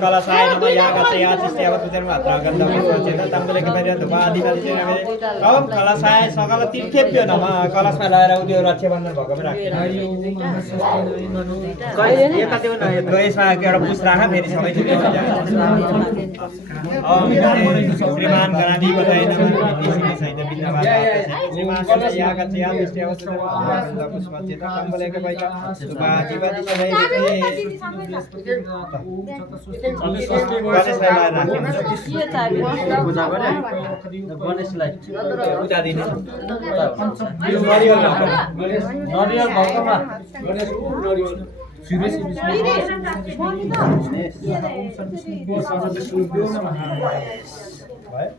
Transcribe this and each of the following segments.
कलासायनमा यागस्य याचिष्टेवतुतिर्मात्रागन्धं चेत तम्बुलेके पर्यन्तं आदिवासी कम कलासाय सकल तीर्थेभ्यो नमः कलशमा लगाएर उयो रक्षाबन्धन भएको पनि राख्यो यसमा एउटा पुस राख फेरि सबै श्रीमान गणाधी बताए नमः सहित बिन्दवा श्रीमान यागस्य याचिष्टेवतुतिर्मात्रागन्धं पुष्पं चेत तम्बुलेके पर्यन्तं आदिवासी सबै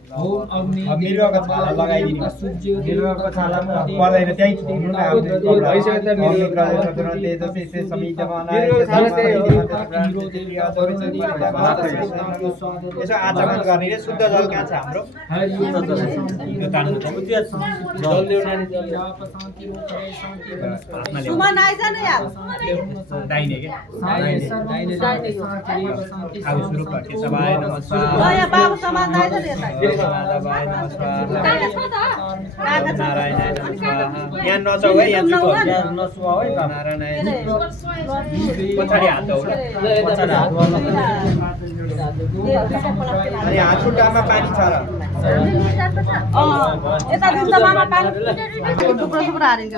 मिरुवाको छाला लगाइदिनु मिरुवाको छाला पर्दैन त्यही छोड्नु न यसो आचमन गर्ने रे शुद्ध जल कहाँ छ हाम्रो दाहिने के यहाँ नचाउ है यहाँ नसुवा है नारायण पछाडि हात हो अनि हात खुट्टामा पानी छ र यता दुधमा पानी थुप्रो थुप्रो हारिन्छ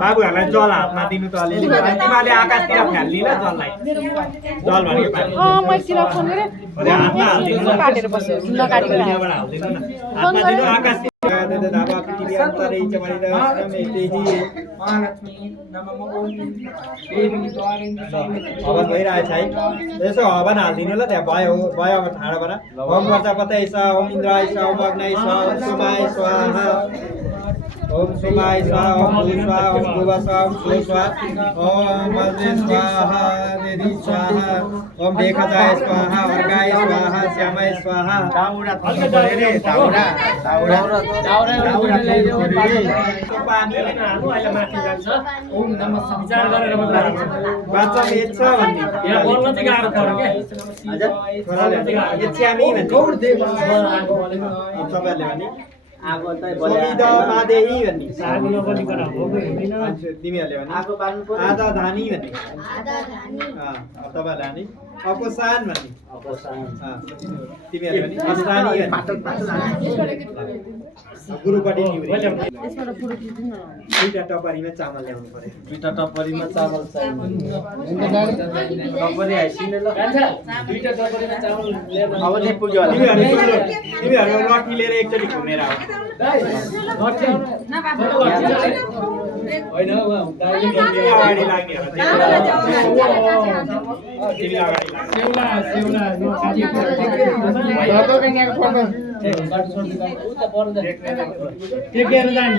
बाबुहरूलाई जल हातमा दिनु त अलिअलि तिमीहरूले आकाशतिर फ्याल्ने ल जललाई जल भनेको पानी मैतिर फोन गरे हातमा हाल्दिनु काटेर बस्यो नकाटेर हातमा दिनु आकाश हवन भइरहेछ है यसो हवन हालिदिनु ल त्यहाँ भयो भयो अब ठाडो भएर ओम प्रजापतये स्वाहा ओम इन्द्राय स्वाहा ओम अग्नये स्वाहा ओम सोमाय स्वाहा ओम सोमाय स्वाहा ओम भू स्वाहा ओम भुवा स्वाहा ओम सु स्वाहा ओम अग्ने स्वाहा देवी स्वाहा ओम देखजाय स्वाहा अर्गाय स्वाहा श्यामाय स्वाहा दाउरा थल्नु पर्यो रे दाउरा पानी हाल्नु अहिले माथि जान्छ ओम नमः विचार गरेर मात्र बाचा मेच्छ भन्ने यहाँ बोल्न चाहिँ गाह्रो पर्यो के हजुर यो च्यामी भन्छ सबैले भने आगो त बोलिदा मादेही भन्ने सागु नबोलिकन हो हैन तिमीहरुले भने आगो बाल्नु पर्यो आधा धानी भन्ने आधा धानी तपाईहरुले भने अपोसान भन्ने अपोसान तिमीहरुले भने अस्तानी भन्ने पाटल गुरुपटी निउरे यसबाट पुरो दिनु न दुईटा टपरीमा चामल ल्याउनु पर्यो दुईटा टपरीमा चामल चाहिन्छ टपरी आइसिने ल दुईटा टपरीमा चामल ल्याउनु अब नै पुग्यो होला तिमीहरु लट्ठी लिएर एकचोटी घुमेर आऊ लट्ठी हैन दाइले अगाडि लाग्ने होला तिमी अगाडि लाग्ने सेउला उ त पर्दैन टेकेर जाने